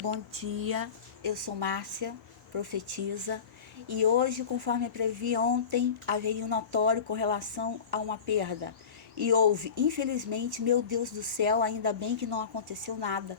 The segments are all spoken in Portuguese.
Bom dia, eu sou Márcia, profetisa, e hoje, conforme eu previ ontem, haveria um notório com relação a uma perda. E houve, infelizmente, meu Deus do céu, ainda bem que não aconteceu nada,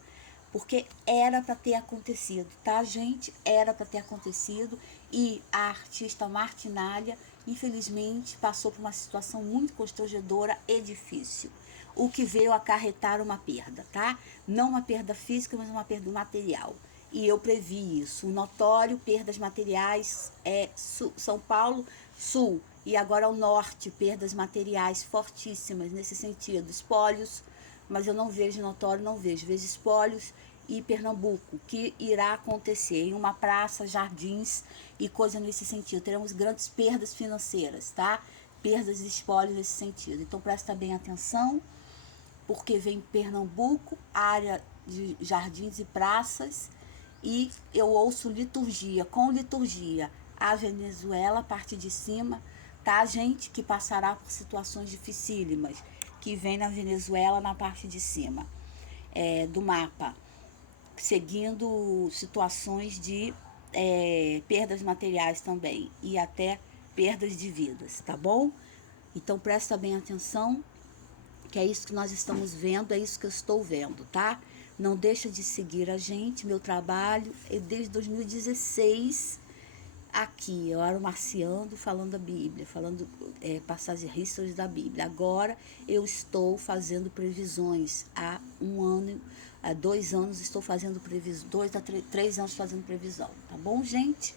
porque era para ter acontecido, tá, gente? Era para ter acontecido, e a artista Martinalha, infelizmente, passou por uma situação muito constrangedora e difícil, o que veio acarretar uma perda, tá? Não uma perda física, mas uma perda material. E eu previ isso. O notório, perdas materiais, São Paulo, Sul, e agora o Norte, perdas materiais fortíssimas nesse sentido. Espólios, mas eu não vejo notório, não vejo. Vejo espólios e Pernambuco, que irá acontecer em uma praça, jardins e coisa nesse sentido. Teremos grandes perdas financeiras, tá? Perdas e espólios nesse sentido. Então presta bem atenção, porque vem Pernambuco, área de jardins e praças, e eu ouço liturgia, com liturgia, a Venezuela, parte de cima, tá, gente? Que passará por situações dificílimas, que vem na Venezuela, na parte de cima do mapa, seguindo situações de perdas materiais também, e até perdas de vidas, tá bom? Então presta bem atenção, que é isso que nós estamos vendo, é isso que eu estou vendo, tá? Não deixa de seguir a gente, meu trabalho, desde 2016, aqui, eu era o Marciando falando da Bíblia, falando passagens riscas da Bíblia. Agora eu estou fazendo previsões, há 1 ano, há 2 anos estou fazendo previsões, 2 a 3 anos fazendo previsão, tá bom, gente?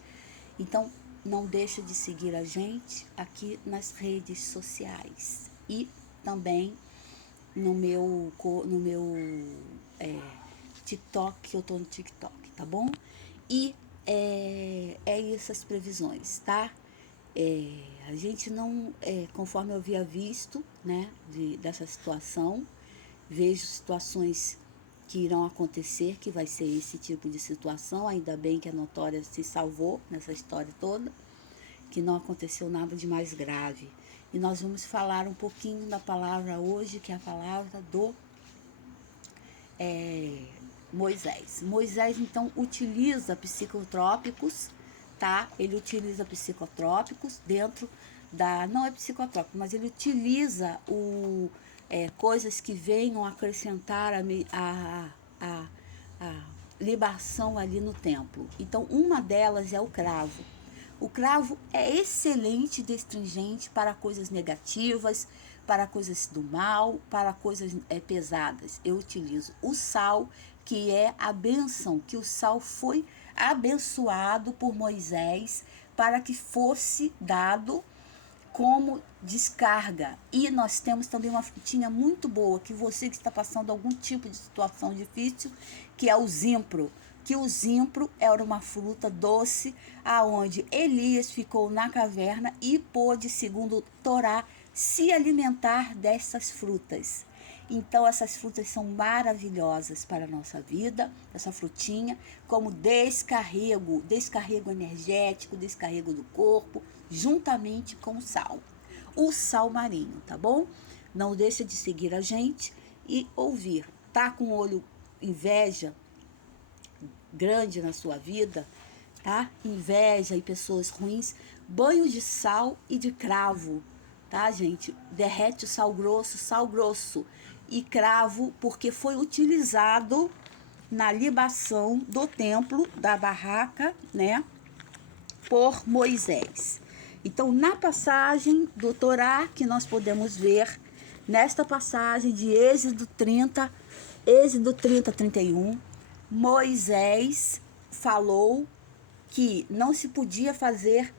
Então, não deixa de seguir a gente aqui nas redes sociais e também no meu TikTok, eu tô no TikTok, tá bom? E isso, as previsões, tá? A gente não, conforme eu havia visto, né, dessa situação, vejo situações que irão acontecer, que vai ser esse tipo de situação. Ainda bem que a Notória se salvou nessa história toda, que não aconteceu nada de mais grave. E nós vamos falar um pouquinho da palavra hoje, que é a palavra do Moisés. Moisés, então, utiliza psicotrópicos, tá? Ele utiliza psicotrópicos dentro da... Não é psicotrópico, mas ele utiliza coisas que venham acrescentar a libação ali no templo. Então, uma delas é o cravo. O cravo é excelente destringente para coisas negativas, para coisas do mal, para coisas pesadas. Eu utilizo o sal, que é a bênção, que o sal foi abençoado por Moisés para que fosse dado como descarga. E nós temos também uma frutinha muito boa, que você que está passando algum tipo de situação difícil, que é o zimpro. Que o zimpro era uma fruta doce, aonde Elias ficou na caverna e pôde, segundo Torá, se alimentar dessas frutas. Então essas frutas são maravilhosas para a nossa vida, essa frutinha, como descarrego energético, descarrego do corpo, juntamente com o sal. O sal marinho, tá bom? Não deixa de seguir a gente e ouvir. Tá com o olho inveja grande na sua vida, tá? Inveja e pessoas ruins, banho de sal e de cravo, tá, gente? Derrete o sal grosso e cravo, porque foi utilizado na libação do templo, da barraca, né, por Moisés. Então, na passagem do Torá, que nós podemos ver, nesta passagem de Êxodo 30, 31, Moisés falou que não se podia fazer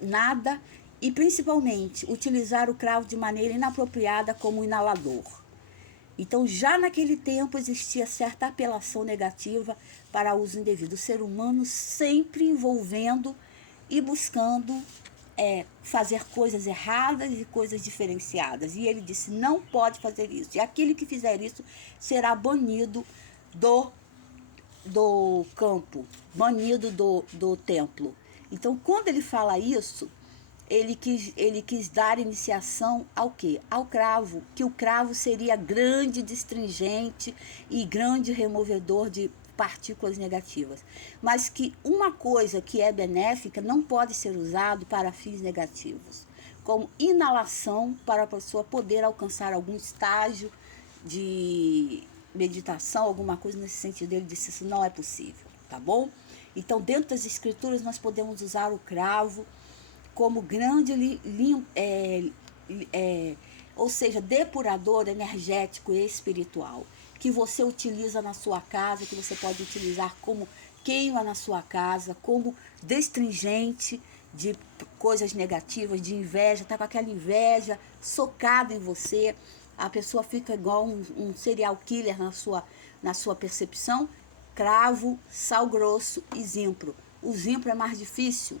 nada, e principalmente utilizar o cravo de maneira inapropriada como inalador. Então, já naquele tempo existia certa apelação negativa para uso indevido. O ser humano sempre envolvendo e buscando fazer coisas erradas e coisas diferenciadas. E ele disse, não pode fazer isso. E aquele que fizer isso será banido do campo, banido do templo. Então, quando ele fala isso, ele quis dar iniciação ao quê? Ao cravo, que o cravo seria grande destringente e grande removedor de partículas negativas, mas que uma coisa que é benéfica não pode ser usado para fins negativos, como inalação para a pessoa poder alcançar algum estágio de meditação, alguma coisa nesse sentido. Ele disse, isso não é possível, tá bom? Então, dentro das escrituras, nós podemos usar o cravo como grande, ou seja, depurador energético e espiritual, que você utiliza na sua casa, que você pode utilizar como queima na sua casa, como destringente de coisas negativas, de inveja, tá com aquela inveja socada em você, a pessoa fica igual um serial killer na sua percepção. Cravo, sal grosso e zimpro. O zimpro é mais difícil,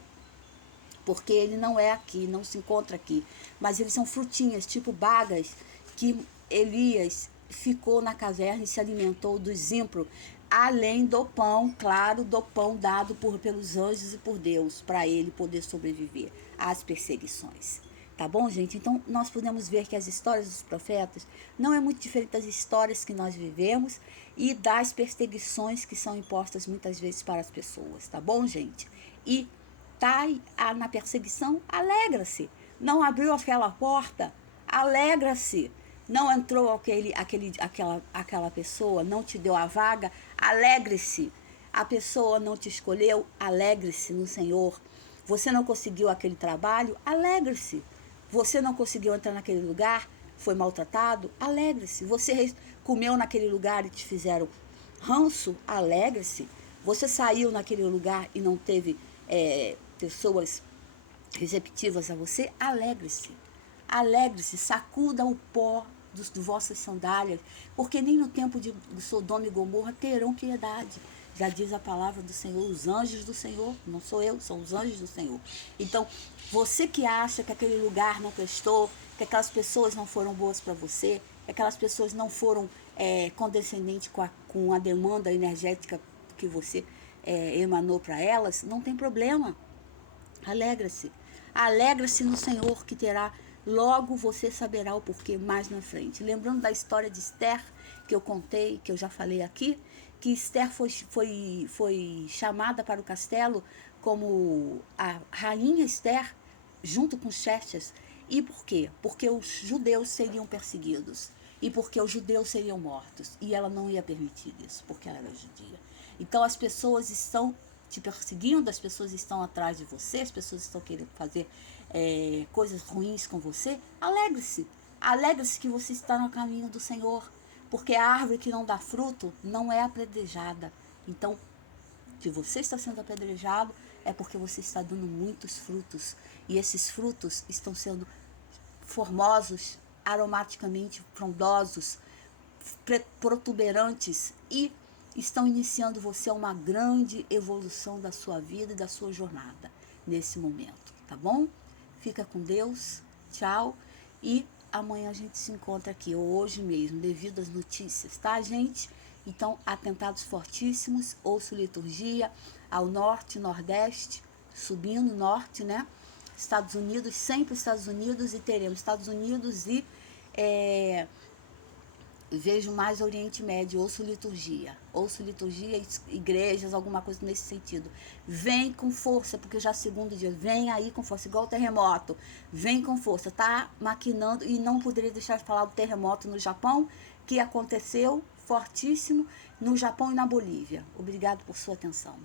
porque ele não é aqui, não se encontra aqui. Mas eles são frutinhas, tipo bagas, que Elias ficou na caverna e se alimentou do zimpro, além do pão, claro, do pão dado pelos anjos e por Deus, para ele poder sobreviver às perseguições. Tá bom, gente? Então, nós podemos ver que as histórias dos profetas não é muito diferente das histórias que nós vivemos e das perseguições que são impostas muitas vezes para as pessoas, tá bom, gente? E tá na perseguição, alegra-se. Não abriu aquela porta, alegra-se. Não entrou aquela pessoa, não te deu a vaga, alegre-se. A pessoa não te escolheu, alegre-se no Senhor. Você não conseguiu aquele trabalho, alegre-se. Você não conseguiu entrar naquele lugar, foi maltratado, alegre-se. Você comeu naquele lugar e te fizeram ranço, alegre-se. Você saiu naquele lugar e não teve pessoas receptivas a você, alegre-se. Alegre-se, sacuda o pó de vossas sandálias, porque nem no tempo de Sodoma e Gomorra terão piedade. Já diz a palavra do Senhor, os anjos do Senhor, não sou eu, são os anjos do Senhor. Então, você que acha que aquele lugar não prestou, que aquelas pessoas não foram boas para você, que aquelas pessoas não foram condescendentes com a demanda energética que você emanou para elas, não tem problema. Alegra-se. Alegra-se no Senhor, que terá, logo você saberá o porquê mais na frente. Lembrando da história de Esther, que eu contei, que eu já falei aqui, que Esther foi chamada para o castelo como a rainha Esther, junto com Xerxes. E por quê? Porque os judeus seriam perseguidos. E porque os judeus seriam mortos. E ela não ia permitir isso, porque ela era judia. Então as pessoas estão te perseguindo, as pessoas estão atrás de você, as pessoas estão querendo fazer coisas ruins com você. Alegre-se. Alegre-se que você está no caminho do Senhor. Porque a árvore que não dá fruto não é apedrejada. Então, se você está sendo apedrejado, é porque você está dando muitos frutos. E esses frutos estão sendo formosos, aromaticamente frondosos, protuberantes e estão iniciando você a uma grande evolução da sua vida e da sua jornada nesse momento, tá bom? Fica com Deus, tchau, e amanhã a gente se encontra aqui, ou hoje mesmo, devido às notícias, tá, gente? Então, atentados fortíssimos, ouço liturgia ao norte, nordeste, subindo norte, né? Estados Unidos, sempre Estados Unidos, e teremos Estados Unidos e vejo mais Oriente Médio, ouço liturgia, igrejas, alguma coisa nesse sentido. Vem com força, porque já segundo dia, vem aí com força, igual o terremoto, vem com força, tá maquinando, e não poderia deixar de falar do terremoto no Japão, que aconteceu fortíssimo no Japão e na Bolívia. Obrigado por sua atenção.